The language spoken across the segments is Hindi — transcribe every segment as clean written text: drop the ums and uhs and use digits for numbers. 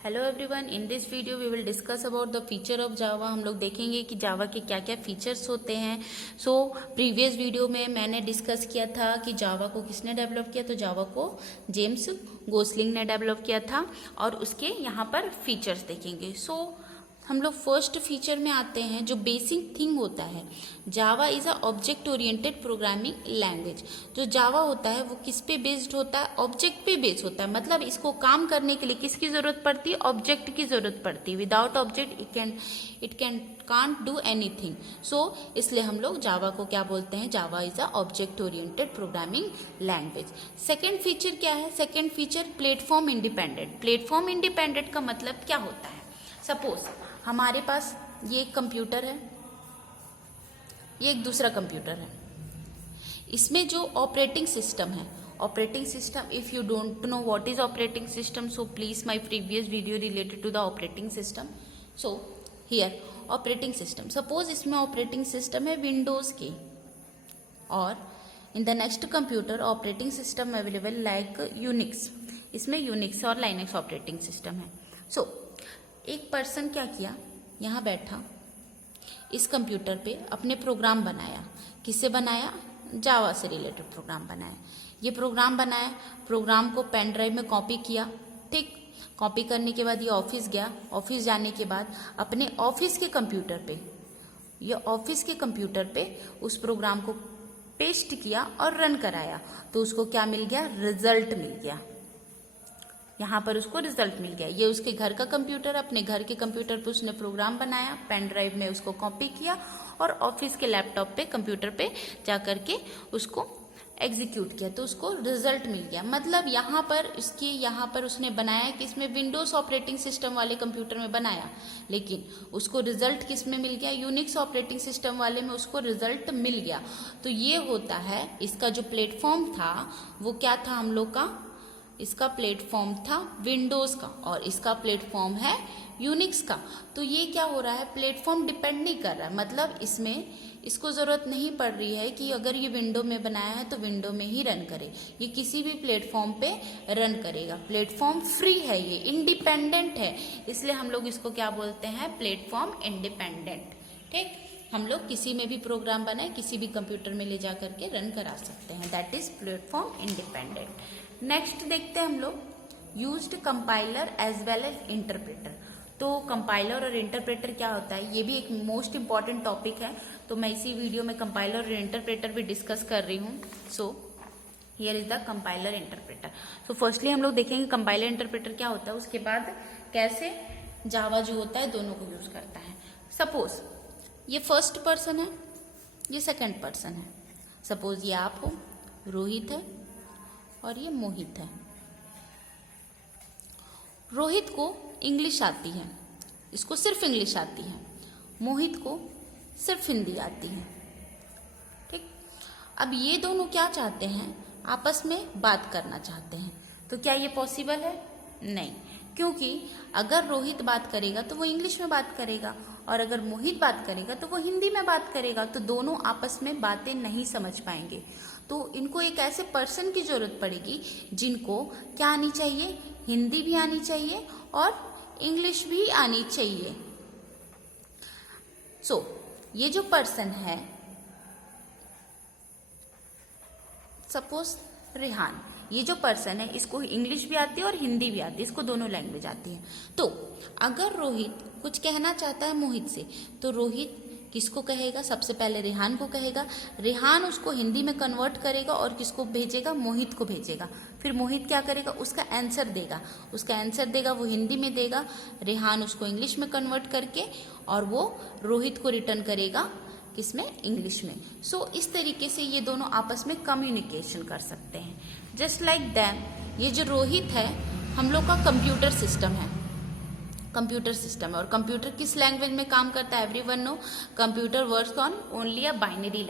Hello everyone, in this video we will discuss about the feature of Java. हम लोग देखेंगे कि जावा के क्या क्या फीचर्स होते हैं। प्रीवियस वीडियो में मैंने डिस्कस किया था कि जावा को किसने डेवलप किया, तो जावा को जेम्स गोसलिंग ने डेवलप किया था और उसके यहाँ पर फीचर्स देखेंगे। हम लोग फर्स्ट फीचर में आते हैं। जो बेसिक थिंग होता है, Java is a object oriented programming language. जो जावा होता है वो किस पे बेस्ड होता है? ऑब्जेक्ट पे बेस्ड होता है। मतलब इसको काम करने के लिए किसकी जरूरत पड़ती है? ऑब्जेक्ट की जरूरत पड़ती है। Without object it can can't do anything. इसलिए हम लोग जावा को क्या बोलते हैं? Java is a object oriented programming language. Second feature क्या है? Second feature platform independent. Platform independent का मतलब क्या होता है? सपोज हमारे पास ये एक कंप्यूटर है, ये एक दूसरा कंप्यूटर है। इसमें जो ऑपरेटिंग सिस्टम है, operating system, if you don't know what is operating system, so please my previous video related to the operating system. Here operating system, suppose इसमें ऑपरेटिंग सिस्टम है विंडोज की, और in the next computer operating system available like Unix. इसमें यूनिक्स और लाइनक्स ऑपरेटिंग सिस्टम है। एक पर्सन क्या किया, यहाँ बैठा इस कंप्यूटर पे अपने प्रोग्राम बनाया। किससे बनाया? जावा से रिलेटेड प्रोग्राम बनाया। ये प्रोग्राम बनाया, प्रोग्राम को पेन ड्राइव में कॉपी किया। ठीक, कॉपी करने के बाद ये ऑफिस गया। ऑफिस जाने के बाद अपने ऑफिस के कंप्यूटर पे, ये ऑफिस के कंप्यूटर पे उस प्रोग्राम को पेस्ट किया और रन कराया। तो उसको क्या मिल गया? रिजल्ट मिल गया। यहाँ पर उसको रिजल्ट मिल गया। ये उसके घर का कंप्यूटर, अपने घर के कंप्यूटर पे उसने प्रोग्राम बनाया, पेन ड्राइव में उसको कॉपी किया और ऑफिस के लैपटॉप पे, कंप्यूटर पे जा करके उसको एग्जीक्यूट किया, तो उसको रिजल्ट मिल गया। मतलब यहाँ पर उसने बनाया कि इसमें विंडोज ऑपरेटिंग सिस्टम वाले कंप्यूटर में बनाया, लेकिन उसको रिजल्ट किस में मिल गया? यूनिक्स ऑपरेटिंग सिस्टम वाले में उसको रिजल्ट मिल गया। तो ये होता है, इसका जो प्लेटफॉर्म था वो क्या था हम लोग का? इसका प्लेटफॉर्म था विंडोज का और इसका प्लेटफॉर्म है यूनिक्स का। तो ये क्या हो रहा है? प्लेटफॉर्म डिपेंड नहीं कर रहा है। मतलब इसमें इसको जरूरत नहीं पड़ रही है कि अगर ये विंडो में बनाया है तो विंडो में ही रन करे। ये किसी भी प्लेटफॉर्म पे रन करेगा। प्लेटफॉर्म फ्री है, ये इंडिपेंडेंट है, इसलिए हम लोग इसको क्या बोलते हैं? Platform independent. ठीक, हम लोग किसी में भी प्रोग्राम बनाए, किसी भी कंप्यूटर में ले जा करके रन करा सकते हैं। That is platform independent. Next देखते हैं हम लोग used compiler as well as interpreter. तो कंपाइलर और इंटरप्रेटर क्या होता है, ये भी एक मोस्ट इंपॉर्टेंट टॉपिक है। तो मैं इसी वीडियो में कंपाइलर और इंटरप्रेटर भी डिस्कस कर रही हूँ। Here is the compiler interpreter. Firstly हम लोग देखेंगे कंपाइलर इंटरप्रेटर क्या होता है, उसके बाद कैसे जावा जो होता है दोनों को यूज करता है। सपोज ये फर्स्ट पर्सन है, ये सेकंड पर्सन है। सपोज ये आप हो, रोहित है, और ये मोहित है। रोहित को इंग्लिश आती है, इसको सिर्फ इंग्लिश आती है। मोहित को सिर्फ हिंदी आती है। ठीक, अब ये दोनों क्या चाहते हैं? आपस में बात करना चाहते हैं। तो क्या ये पॉसिबल है? नहीं, क्योंकि अगर रोहित बात करेगा तो वो इंग्लिश में बात करेगा, और अगर मोहित बात करेगा तो वो हिंदी में बात करेगा। तो दोनों आपस में बातें नहीं समझ पाएंगे। तो इनको एक ऐसे पर्सन की जरूरत पड़ेगी जिनको क्या आनी चाहिए? हिंदी भी आनी चाहिए और इंग्लिश भी आनी चाहिए। ये जो पर्सन है, सपोज रेहान, ये जो पर्सन है इसको इंग्लिश भी आती है और हिंदी भी आती है, इसको दोनों लैंग्वेज आती है। तो अगर रोहित कुछ कहना चाहता है मोहित से, तो रोहित किसको कहेगा? सबसे पहले रेहान को कहेगा। रेहान उसको हिंदी में कन्वर्ट करेगा और किसको भेजेगा? मोहित को भेजेगा। फिर मोहित क्या करेगा? उसका आंसर देगा, वो हिंदी में देगा। रेहान उसको इंग्लिश में कन्वर्ट करके और वो रोहित को रिटर्न करेगा किसमें? इंग्लिश में। इस तरीके से ये दोनों आपस में कम्युनिकेशन कर सकते हैं। जस्ट लाइक दैम, ये जो रोहित है हम लोग का कंप्यूटर सिस्टम है, और कंप्यूटर किस लैंग्वेज में काम करता है? Everyone know computer works on only a binary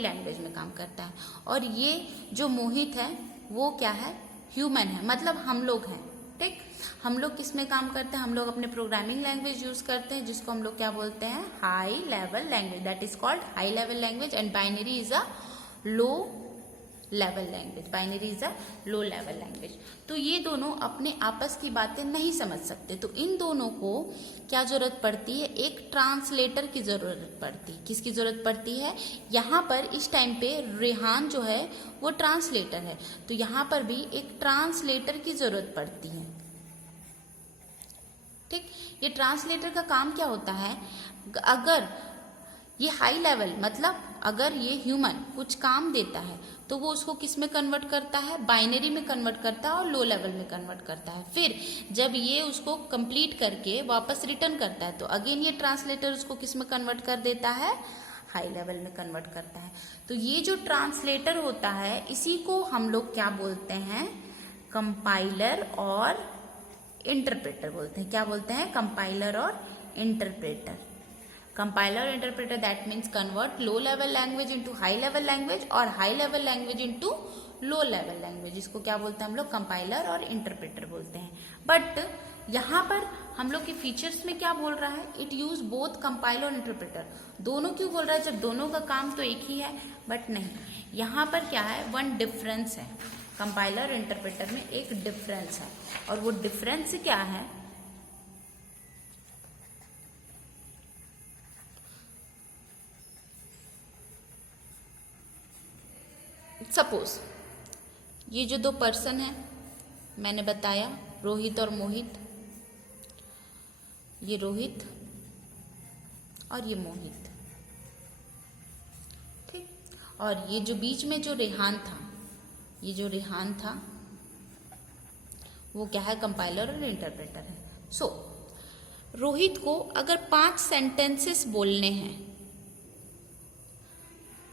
language में काम करता है। और ये जो मोहित है वो क्या है? ह्यूमन है, मतलब हम लोग हैं। ठीक, हम लोग किस में काम करते हैं? हम लोग अपने प्रोग्रामिंग लैंग्वेज यूज करते हैं, जिसको हम लोग क्या बोलते हैं? High level language. That is called high level language. And binary is a low level language, binary is a low level language. तो ये दोनों अपने आपस की बातें नहीं समझ सकते, तो इन दोनों को क्या जरूरत पड़ती है, एक ट्रांसलेटर की जरूरत पड़ती है। किसकी जरूरत पड़ती है, यहाँ पर इस टाइम पे रेहान जो है वो ट्रांसलेटर है, तो यहाँ पर भी एक ट्रांसलेटर की जरूरत पड़ती है। ठीक, ये ट्रांसलेटर का काम क्या होता है, अगर ये हाई लेवल मतलब अगर ये ह्यूमन कुछ काम देता है तो वो उसको किस में कन्वर्ट करता है, बाइनरी में कन्वर्ट करता है और लो लेवल में कन्वर्ट करता है। फिर जब ये उसको कंप्लीट करके वापस रिटर्न करता है तो अगेन ये ट्रांसलेटर उसको किस में कन्वर्ट कर देता है, हाई लेवल में कन्वर्ट करता है। तो ये जो ट्रांसलेटर होता है इसी को हम लोग क्या बोलते हैं, कंपाइलर और इंटरप्रेटर बोलते हैं। क्या बोलते हैं, कंपाइलर और इंटरप्रेटर। कंपाइलर और interpreter that means convert low level language into high level language और high level language into low level language. इसको क्या बोलते हैं हम लोग, कंपाइलर और इंटरप्रेटर बोलते हैं। बट यहाँ पर हम लोग के फीचर्स में क्या बोल रहा है, इट यूज बोथ कंपाइलर और इंटरप्रेटर। दोनों क्यों बोल रहा है, जब दोनों का काम तो एक ही है। बट नहीं, यहाँ पर क्या है, वन डिफरेंस है। कंपाइलर और इंटरप्रेटर में एक डिफरेंस है, और वो डिफरेंस क्या है, सपोज ये जो दो पर्सन है मैंने बताया, रोहित और मोहित, ये रोहित और ये मोहित, ठीक। और ये जो बीच में जो रेहान था, ये जो रेहान था वो क्या है, कंपाइलर और इंटरप्रेटर है। सो रोहित को अगर 5 सेंटेंसेस बोलने हैं,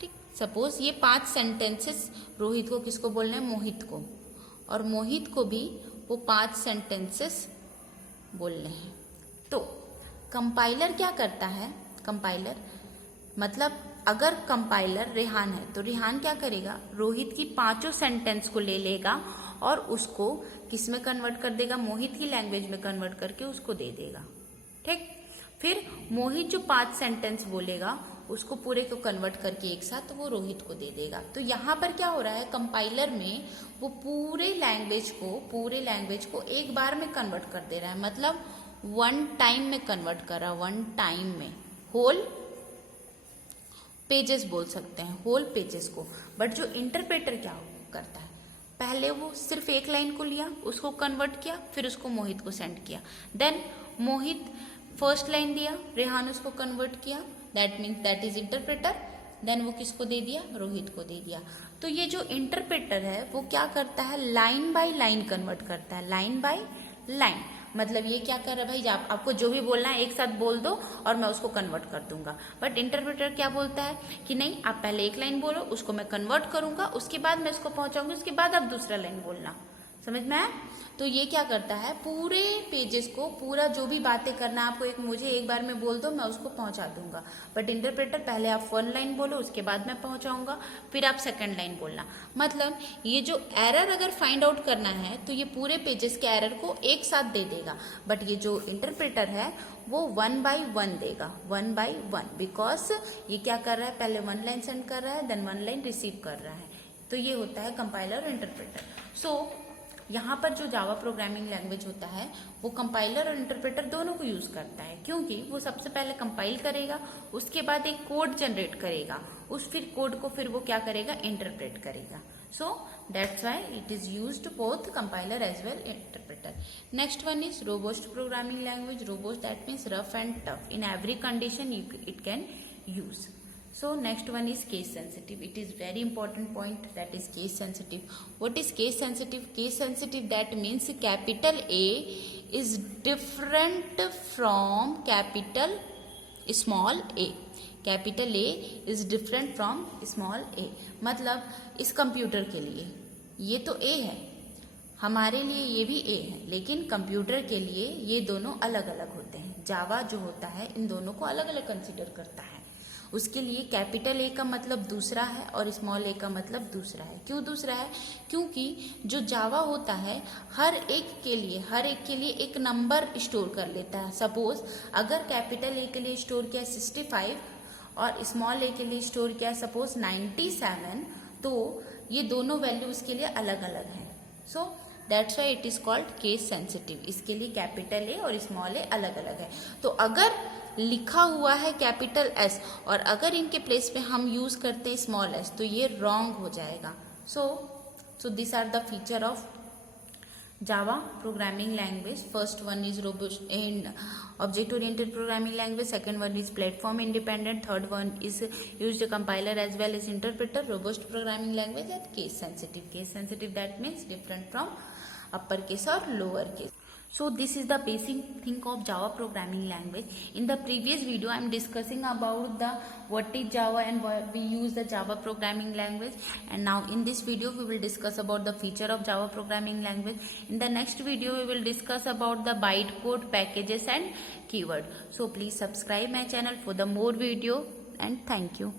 ठीक, सपोज ये 5 सेंटेंसेस रोहित को किसको बोलने हैं, मोहित को, और मोहित को भी वो 5 सेंटेंसेस बोलने हैं। तो कंपाइलर क्या करता है, कंपाइलर मतलब अगर कंपाइलर रेहान है तो रेहान क्या करेगा, रोहित की 5 सेंटेंस को ले लेगा और उसको किस में कन्वर्ट कर देगा, मोहित की लैंग्वेज में कन्वर्ट करके उसको दे देगा, ठीक। फिर मोहित जो 5 सेंटेंस बोलेगा उसको पूरे को कन्वर्ट करके एक साथ वो रोहित को दे देगा। तो यहाँ पर क्या हो रहा है, कंपाइलर में वो पूरे लैंग्वेज को एक बार में कन्वर्ट कर दे रहा है, मतलब वन टाइम में कन्वर्ट कर रहा है, वन टाइम में, होल पेजेस बोल सकते हैं, होल पेजेस को। बट जो इंटरप्रेटर क्या करता है, पहले वो सिर्फ एक लाइन को लिया, उसको कन्वर्ट किया, फिर उसको मोहित को सेंड किया। देन मोहित फर्स्ट लाइन दिया, रेहान उसको कन्वर्ट किया, that means that is interpreter. Then वो किसको दे दिया, रोहित को दे दिया। तो ये जो इंटरप्रेटर है वो क्या करता है, लाइन बाय लाइन कन्वर्ट करता है, लाइन बाय लाइन। मतलब ये क्या कर रहा है भाई, आपको जो भी बोलना है एक साथ बोल दो और मैं उसको कन्वर्ट कर दूंगा। बट इंटरप्रेटर क्या बोलता है कि नहीं, आप पहले एक लाइन बोलो, उसको मैं कन्वर्ट करूंगा, उसके बाद मैं उसको पहुंचाऊंगी, उसके बाद आप दूसरा लाइन बोलना। समझ में आया? तो ये क्या करता है, पूरे पेजेस को, पूरा जो भी बातें करना है आपको मुझे एक बार में बोल दो, मैं उसको पहुंचा दूंगा। बट इंटरप्रेटर पहले आप 1 लाइन बोलो, उसके बाद मैं पहुंचाऊंगा, फिर आप 2nd लाइन बोलना। मतलब ये जो एरर अगर फाइंड आउट करना है तो ये पूरे पेजेस के एरर को एक साथ दे देगा। बट ये जो इंटरप्रेटर है वो 1 by 1 देगा, 1 by 1, बिकॉज ये क्या कर रहा है, पहले 1 लाइन सेंड कर रहा है, देन 1 लाइन रिसीव कर रहा है। तो ये होता है कंपाइलर और इंटरप्रेटर। सो यहाँ पर जो जावा प्रोग्रामिंग लैंग्वेज होता है वो कंपाइलर और इंटरप्रेटर दोनों को यूज करता है, क्योंकि वो सबसे पहले कंपाइल करेगा, उसके बाद एक कोड जनरेट करेगा, उस फिर कोड को फिर वो क्या करेगा, इंटरप्रेट करेगा। So that's why it is used both compiler as well interpreter. Next one is robust programming language. Robust that means rough and tough, in every condition it can use. So next one is case sensitive. It is very important point, that is case sensitive. What is case sensitive? Case sensitive that means capital A is different from capital small a. Capital A is different from small a. मतलब इस कंप्यूटर के लिए ये तो A है, हमारे लिए ये भी A है, लेकिन कंप्यूटर के लिए ये दोनों अलग अलग होते हैं। जावा जो होता है इन दोनों को अलग अलग कंसिडर करता है। उसके लिए कैपिटल ए का मतलब दूसरा है और स्मॉल ए का मतलब दूसरा है। क्यों दूसरा है? क्योंकि जो जावा होता है हर एक के लिए एक नंबर स्टोर कर लेता है। सपोज अगर कैपिटल ए के लिए स्टोर किया 65 और स्मॉल ए के लिए स्टोर किया सपोज 97, तो ये दोनों वैल्यू उसके लिए अलग अलग हैं. So that's why it is called case sensitive. इसके लिए कैपिटल ए और स्मॉल ए अलग अलग है. तो अगर लिखा हुआ है कैपिटल एस और अगर इनके प्लेस पे हम यूज करते हैं स्मॉल एस तो ये रॉन्ग हो जाएगा. So this are the feature of Java programming language. First one is robust in object oriented programming language. Second one is platform independent. Third one is used compiler as well as interpreter. Robust programming language and case sensitive. Case sensitive, that means different from uppercase or lowercase. So this is the basic thing of Java programming language. In the previous video I am discussing about the what is Java and why we use the Java programming language, and now in this video we will discuss about the feature of Java programming language. In the next video we will discuss about the bytecode, packages and keyword. So please subscribe my channel for the more video, and thank you.